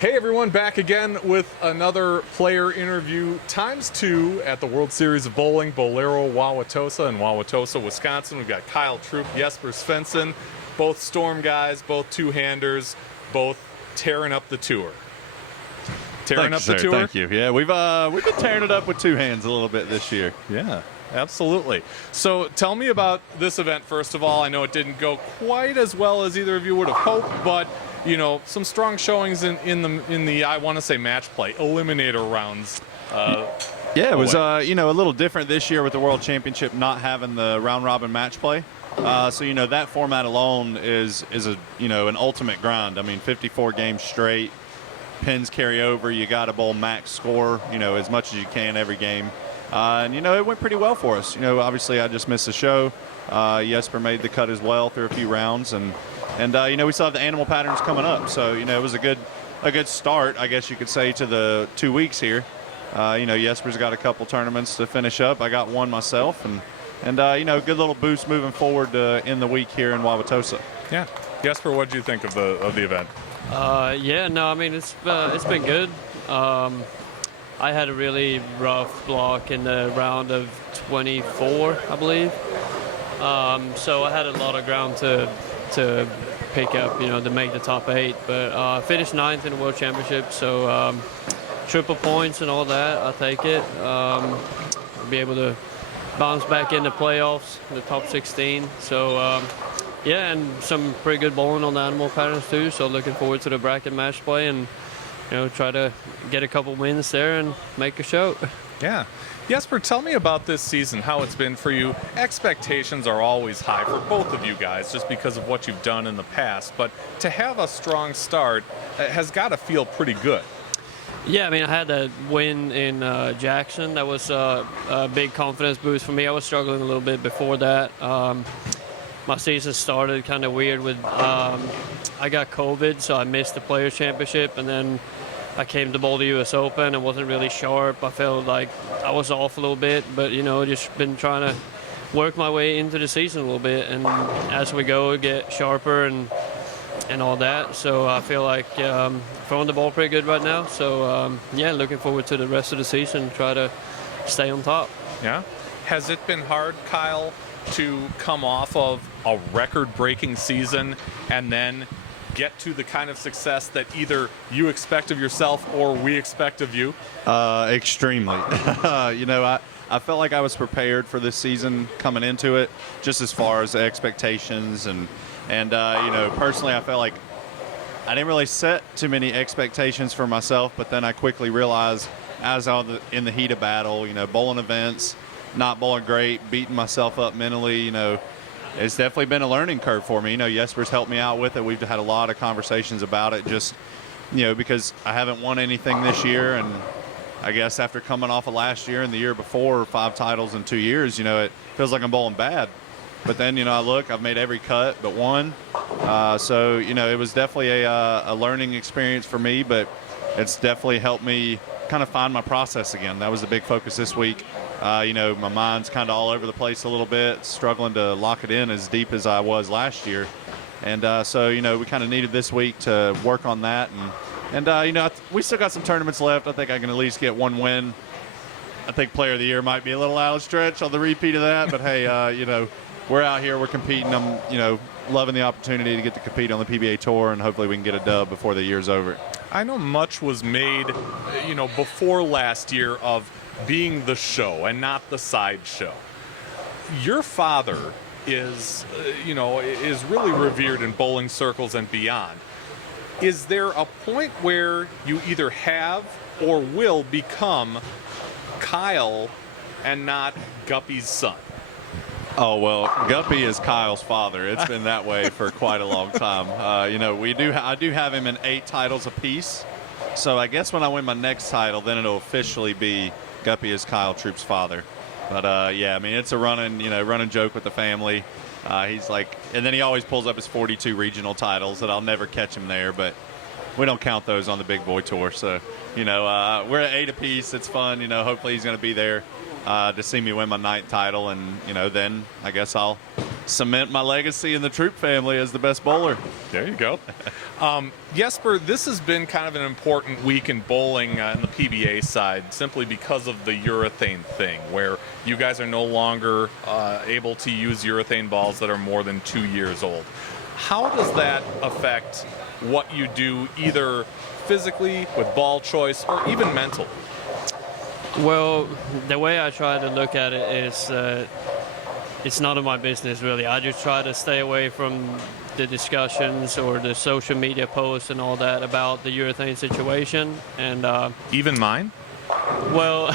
Hey everyone, back again with another player interview ×2 at the World Series of Bowling, Bolero Wauwatosa in Wauwatosa, Wisconsin. We've got Kyle Troup, Jesper Svensson, both storm guys, both two-handers, both tearing up the tour. Tearing up the tour? Thank you. Yeah, we've been tearing it up with two hands a little bit this year. Yeah, absolutely. So tell me about this event, first of all. I know it didn't go quite as well as either of you would have hoped, but you know, some strong showings in the I want to say match play, eliminator rounds. Yeah, it was you know, a little different this year with the World Championship not having the round robin match play. So you know, that format alone is a, you know, an ultimate grind. I mean, 54 games straight, pins carry over. You got to bowl max score, you know, as much as you can every game. And you know, it went pretty well for us. You know, obviously I just missed the show. Jesper made the cut as well through a few rounds, and you know, we still have the animal patterns coming up. So you know, it was a good start, I guess you could say, to the 2 weeks here. You know, Jesper's got a couple tournaments to finish up. I got one myself, and you know, good little boost moving forward in the week here in Wauwatosa. Yeah, Jesper, what did you think of the event? Yeah, no, I mean, it's been good. I had a really rough block in the round of 24, I believe. So I had a lot of ground to pick up, you know, to make the top 8. But I finished 9th in the World Championship, so triple points and all that, I'll take it. I'll be able to bounce back in the playoffs, the top 16. So yeah, and some pretty good bowling on the animal patterns too. So looking forward to the bracket match play and, you know, try to get a couple wins there and make a show. Yeah. Jesper, tell me about this season, how it's been for you. Expectations are always high for both of you guys just because of what you've done in the past, but to have a strong start has got to feel pretty good. Yeah, I mean, I had that win in Jackson. That was a big confidence boost for me. I was struggling a little bit before that. My season started kind of weird with I got COVID, so I missed the Players' Championship, and then I came to bowl the US Open and wasn't really sharp. I felt like I was off a little bit, but, you know, just been trying to work my way into the season a little bit, and as we go, get sharper and all that. So I feel like throwing the ball pretty good right now. So, yeah, looking forward to the rest of the season, try to stay on top. Yeah. Has it been hard, Kyle, to come off of a record-breaking season and then get to the kind of success that either you expect of yourself or we expect of you? Extremely. You know, I felt like I was prepared for this season coming into it, just as far as the expectations and you know, personally, I felt like I didn't really set too many expectations for myself, but then I quickly realized as I was in the heat of battle, you know, bowling events, not bowling great, beating myself up mentally, you know, it's definitely been a learning curve for me. You know, Jesper's helped me out with it. We've had a lot of conversations about it, just, you know, because I haven't won anything this year, and I guess after coming off of last year and the year before, 5 titles in 2 years, you know, it feels like I'm bowling bad. But then, you know, I look, I've made every cut but one. So, you know, it was definitely a learning experience for me, but it's definitely helped me kind of find my process again. That was the big focus this week. You know, my mind's kind of all over the place a little bit, struggling to lock it in as deep as I was last year. And so, you know, we kind of needed this week to work on that. And you know, we still got some tournaments left. I think I can at least get one win. I think Player of the Year might be a little out of stretch on the repeat of that. But, hey, you know, we're out here, we're competing. I'm, you know, loving the opportunity to get to compete on the PBA Tour, and hopefully we can get a dub before the year's over. I know much was made, you know, before last year of being the show and not the side show. Your father is, you know, is really revered in bowling circles and beyond. Is there a point where you either have or will become Kyle and not Guppy's son? Oh, well, Guppy is Kyle's father. It's been that way for quite a long time. You know, I do have him in 8 titles apiece. So I guess when I win my next title, then it'll officially be Guppy is Kyle Troup's father. But, yeah, I mean, it's a running joke with the family. He's like, and then he always pulls up his 42 regional titles that I'll never catch him there, but we don't count those on the Big Boy Tour. So, you know, we're at 8 apiece. It's fun. You know, hopefully he's going to be there to see me win my 9th title, and, you know, then I guess I'll cement my legacy in the Troup family as the best bowler. There you go. Jesper, this has been kind of an important week in bowling on the PBA side simply because of the urethane thing, where you guys are no longer able to use urethane balls that are more than 2 years old. How does that affect what you do either physically with ball choice or even mentally? Well, the way I try to look at it is it's none of my business, really. I just try to stay away from the discussions or the social media posts and all that about the urethane situation. And Even mine? well,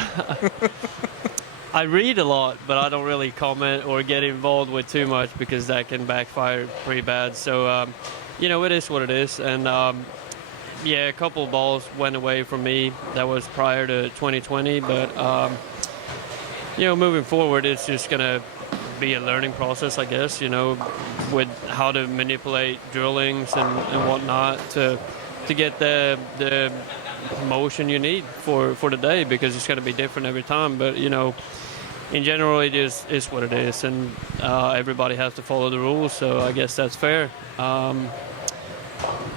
I read a lot, but I don't really comment or get involved with too much because that can backfire pretty bad. So, it is what it is. And yeah, a couple of balls went away from me. That was prior to 2020. But, moving forward, it's just going to be a learning process, I guess, with how to manipulate drillings and whatnot to get the motion you need for the day, because it's going to be different every time. But, in general, it is what it is, and everybody has to follow the rules, so I guess that's fair.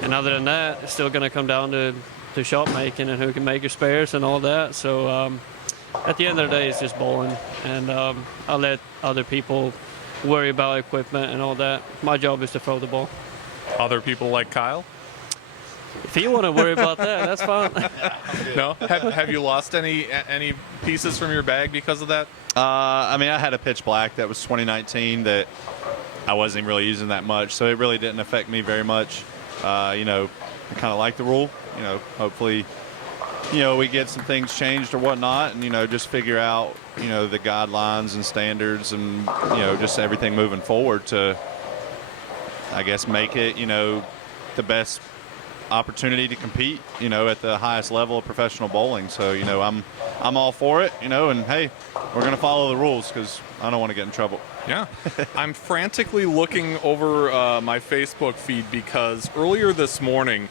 And other than that, it's still going to come down to shot making and who can make your spares and all that. So at the end of the day, it's just bowling, and I'll let other people worry about equipment and all that. My job is to throw the ball. Other people like Kyle? If you want to worry about that, that's fine. No? Have you lost any pieces from your bag because of that? I had a pitch black that was 2019 that I wasn't really using that much, so it really didn't affect me very much. I kind of like the rule. Hopefully, we get some things changed or whatnot, and just figure out the guidelines and standards and just everything moving forward to, I guess, make it the best opportunity to compete at the highest level of professional bowling. So I'm all for it, and hey, we're gonna follow the rules because I don't want to get in trouble. Yeah. I'm frantically looking over my Facebook feed because earlier this morning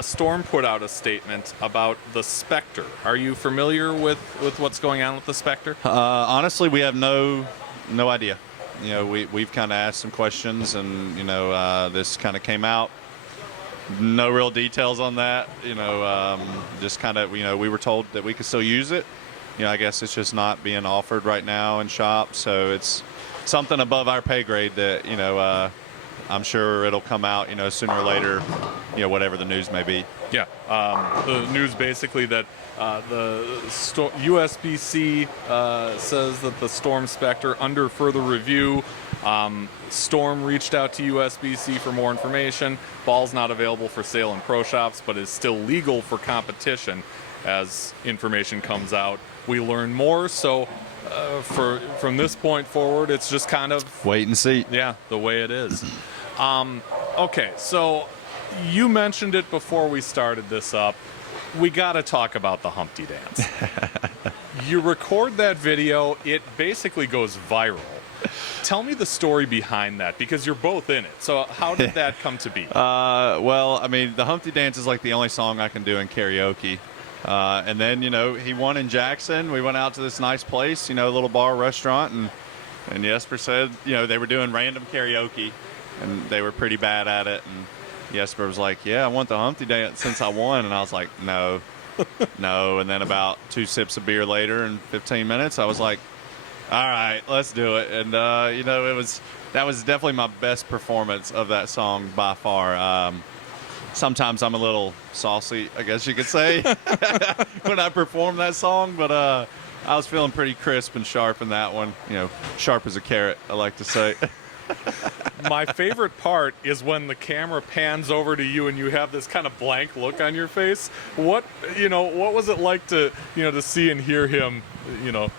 Storm put out a statement about the Spectre. Are you familiar with what's going on with the Spectre? Honestly, we have no idea. We've kind of asked some questions, and this kind of came out. No real details on that. Just kind of we were told that we could still use it. I guess it's just not being offered right now in shops, so it's something above our pay grade that I'm sure it'll come out sooner or later, whatever the news may be. Yeah, the news basically that the USBC says that the Storm Spectre under further review. Storm reached out to USBC for more information. Ball's not available for sale in pro shops, but is still legal for competition. As information comes out, we learn more. So from this point forward, it's just kind of wait and see. Yeah, the way it is. Okay, so you mentioned it before we started this up. We got to talk about the Humpty Dance. You record that video, it basically goes viral. Tell me the story behind that, because you're both in it. So how did that come to be? Well, the Humpty Dance is like the only song I can do in karaoke. And then, he won in Jackson. We went out to this nice place, a little bar restaurant, and Jesper said, they were doing random karaoke, and they were pretty bad at it. And Jesper was like, yeah, I want the Humpty Dance since I won. And I was like, no. And then about 2 sips of beer later and 15 minutes, I was like, all right, let's do it. And, that was definitely my best performance of that song by far. Sometimes I'm a little saucy, I guess you could say, when I perform that song. But I was feeling pretty crisp and sharp in that one. Sharp as a carrot, I like to say. My favorite part is when the camera pans over to you and you have this kind of blank look on your face. What was it like to see and hear him,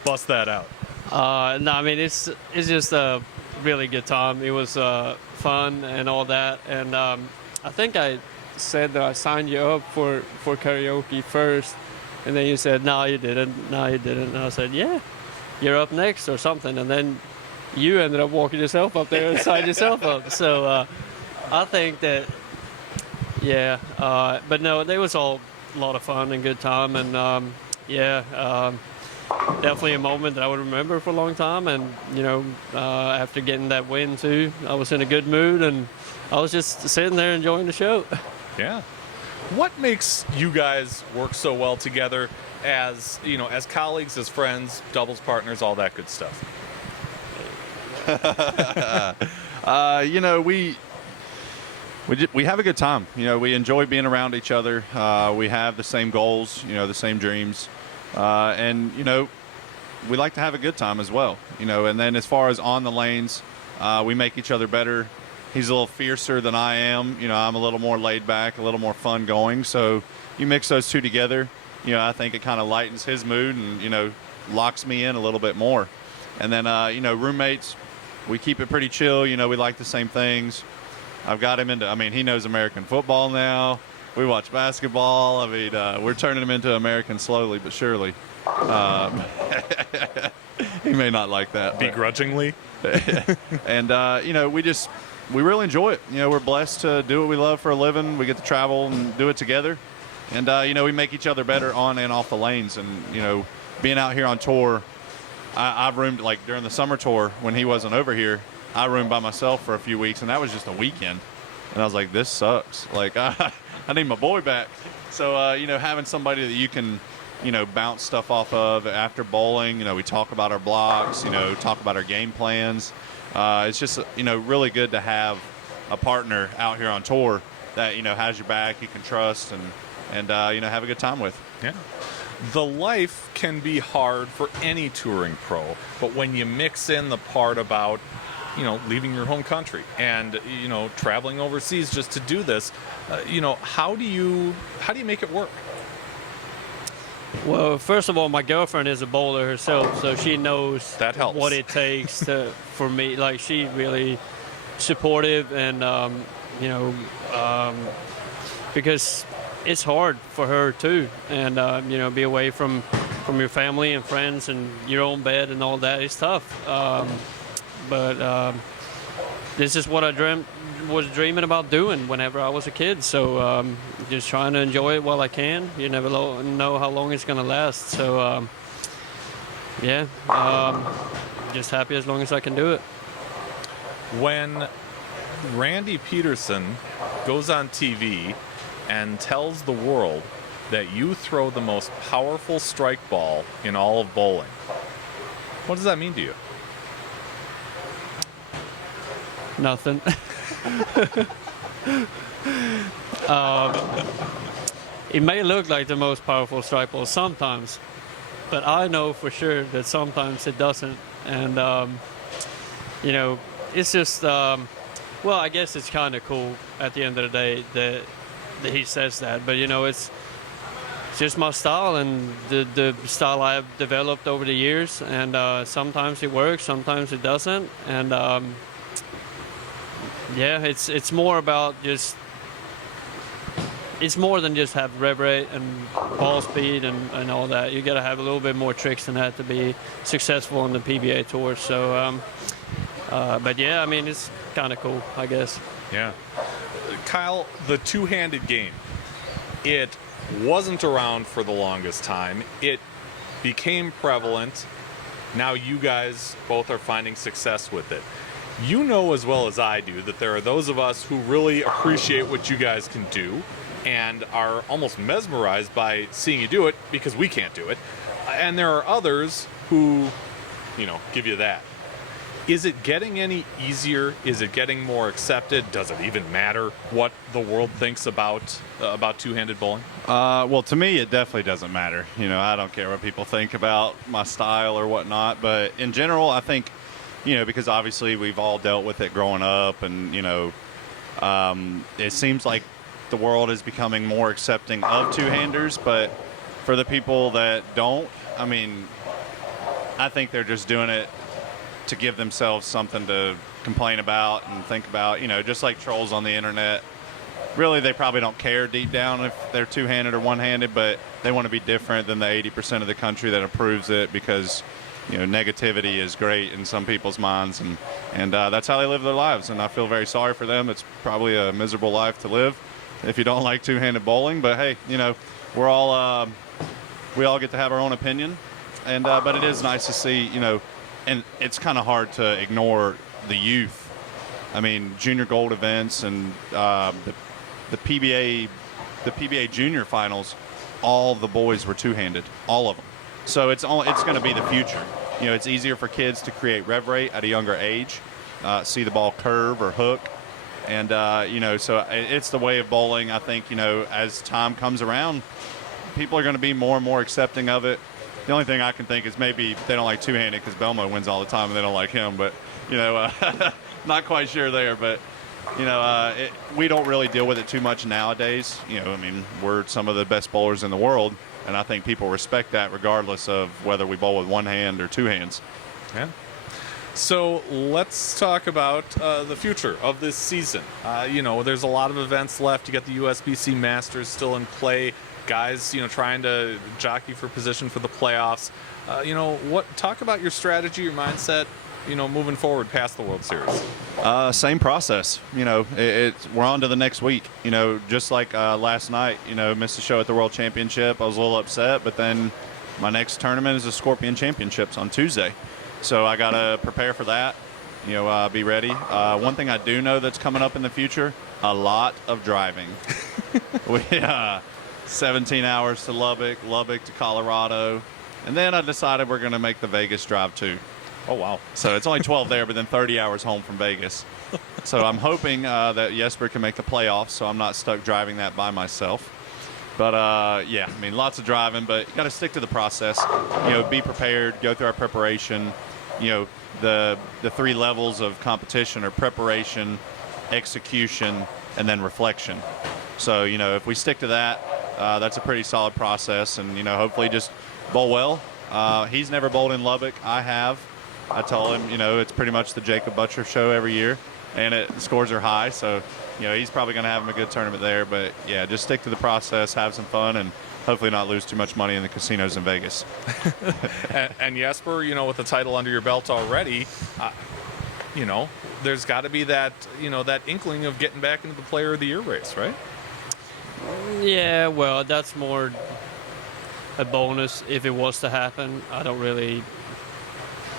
bust that out? No, it's just a really good time. It was fun and all that, and I think I said that I signed you up for karaoke first, and then you said no you didn't, and I said yeah, you're up next or something, and then you ended up walking yourself up there and signed yourself up. So I think that but no, they was all a lot of fun and good time, and definitely a moment that I would remember for a long time. And, after getting that win too, I was in a good mood and I was just sitting there enjoying the show. Yeah. What makes you guys work so well together as, as colleagues, as friends, doubles partners, all that good stuff? We have a good time. We enjoy being around each other. We have the same goals, the same dreams. And we like to have a good time as well. And then as far as on the lanes, we make each other better. He's a little fiercer than I am. I'm a little more laid back, a little more fun going. So you mix those two together, I think it kind of lightens his mood and, locks me in a little bit more. And then, roommates, we keep it pretty chill. We like the same things. I've got him into, he knows American football now. We watch basketball. We're turning him into American slowly but surely. He may not like that. Begrudgingly. And, we really enjoy it. We're blessed to do what we love for a living. We get to travel and do it together. And, we make each other better on and off the lanes. And, being out here on tour, I've roomed, like during the summer tour when he wasn't over here, I roomed by myself for a few weeks, and that was just a weekend. And I was like, this sucks. Like, I need my boy back. So, having somebody that you can, bounce stuff off of after bowling, we talk about our blocks, talk about our game plans. It's just, really good to have a partner out here on tour that, has your back, you can trust, and have a good time with. Yeah. The life can be hard for any touring pro, but when you mix in the part about, leaving your home country and, traveling overseas just to do this, how do you make it work? Well, first of all, my girlfriend is a bowler herself, so she knows that helps. What it takes for me. Like, she's really supportive and, because it's hard for her too. And, be away from your family and friends and your own bed and all that is tough. But this is what I was dreaming about doing whenever I was a kid. So just trying to enjoy it while I can. You never know how long it's going to last. So, just happy as long as I can do it. When Randy Peterson goes on TV and tells the world that you throw the most powerful strike ball in all of bowling, what does that mean to you? Nothing. It may look like the most powerful strike ball sometimes, but I know for sure that sometimes it doesn't. And, it's just, I guess it's kind of cool at the end of the day that he says that. But, it's just my style and the style I've developed over the years. And sometimes it works, sometimes it doesn't. And, it's more about it's more than just have rev rate and ball speed and all that. You got to have a little bit more tricks than that to be successful on the PBA Tour. So, it's kind of cool, I guess. Yeah. Kyle, the two-handed game, it wasn't around for the longest time. It became prevalent. Now you guys both are finding success with it. You know as well as I do that there are those of us who really appreciate what you guys can do and are almost mesmerized by seeing you do it because we can't do it. And there are others who, give you that. Is it getting any easier? Is it getting more accepted? Does it even matter what the world thinks about two-handed bowling? Well, to me, it definitely doesn't matter. I don't care what people think about my style or whatnot. But in general, I think, because obviously we've all dealt with it growing up and, it seems like the world is becoming more accepting of two-handers. But for the people that don't, I think they're just doing it to give themselves something to complain about and think about, just like trolls on the internet. Really, they probably don't care deep down if they're two-handed or one-handed, but they want to be different than the 80% of the country that approves it because, negativity is great in some people's minds, and that's how they live their lives. And I feel very sorry for them. It's probably a miserable life to live if you don't like two-handed bowling. But hey, we all get to have our own opinion. and but it is nice to see, and it's kind of hard to ignore the youth. I mean, junior gold events and the PBA junior finals, all the boys were two-handed, all of them. So it's going to be the future. It's easier for kids to create rev rate at a younger age, see the ball curve or hook. And, so it's the way of bowling. I think, as time comes around, people are going to be more and more accepting of it. The only thing I can think is maybe they don't like two-handed because Belmo wins all the time and they don't like him. But, not quite sure there. But, we don't really deal with it too much nowadays. We're some of the best bowlers in the world. And I think people respect that regardless of whether we bowl with one hand or two hands. Yeah. So let's talk about the future of this season. There's a lot of events left. You got the USBC Masters still in play. Guys, trying to jockey for position for the playoffs. Talk about your strategy, your mindset, moving forward past the World Series. Same process. We're on to the next week. Just like last night, missed the show at the World Championship. I was a little upset, but then my next tournament is the Scorpion Championships on Tuesday. So I got to prepare for that, be ready. One thing I do know that's coming up in the future, a lot of driving. 17 hours to Lubbock to Colorado. And then I decided we're going to make the Vegas drive too. Oh, wow. So it's only 12 there, but then 30 hours home from Vegas. So I'm hoping that Jesper can make the playoffs, so I'm not stuck driving that by myself. But, lots of driving, but you got to stick to the process. Be prepared, go through our preparation. The three levels of competition are preparation, execution, and then reflection. So, if we stick to that, that's a pretty solid process. And, hopefully just bowl well. He's never bowled in Lubbock. I have. I told him, it's pretty much the Jacob Butcher show every year, and the scores are high. So, he's probably going to have him a good tournament there. But, yeah, just stick to the process, have some fun, and hopefully not lose too much money in the casinos in Vegas. and Jesper, with the title under your belt already, there's got to be that, that inkling of getting back into the Player of the Year race, right? Yeah, well, that's more a bonus if it was to happen. I don't really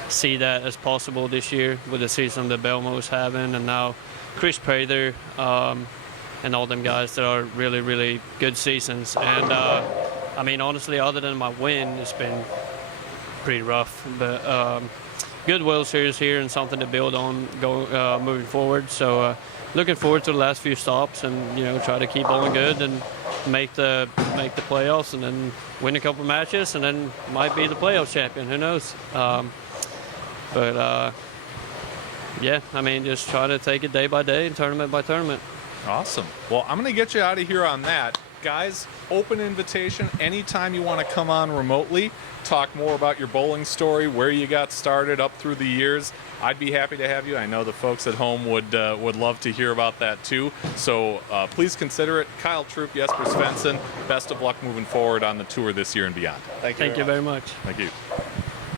see that as possible this year with the season that Belmo's having, and now Chris Prather and all them guys that are really, really good seasons. And honestly, other than my win, it's been pretty rough. But good World Series here and something to build on moving forward. So looking forward to the last few stops and try to keep bowling good and make the playoffs and then win a couple matches and then might be the playoff champion. Who knows? Just try to take it day by day and tournament by tournament. Awesome. Well, I'm going to get you out of here on that. Guys, open invitation. Anytime you want to come on remotely, talk more about your bowling story, where you got started up through the years, I'd be happy to have you. I know the folks at home would love to hear about that too. So please consider it. Kyle Troup, Jesper Svensson, best of luck moving forward on the tour this year and beyond. Thank you very much. Thank you.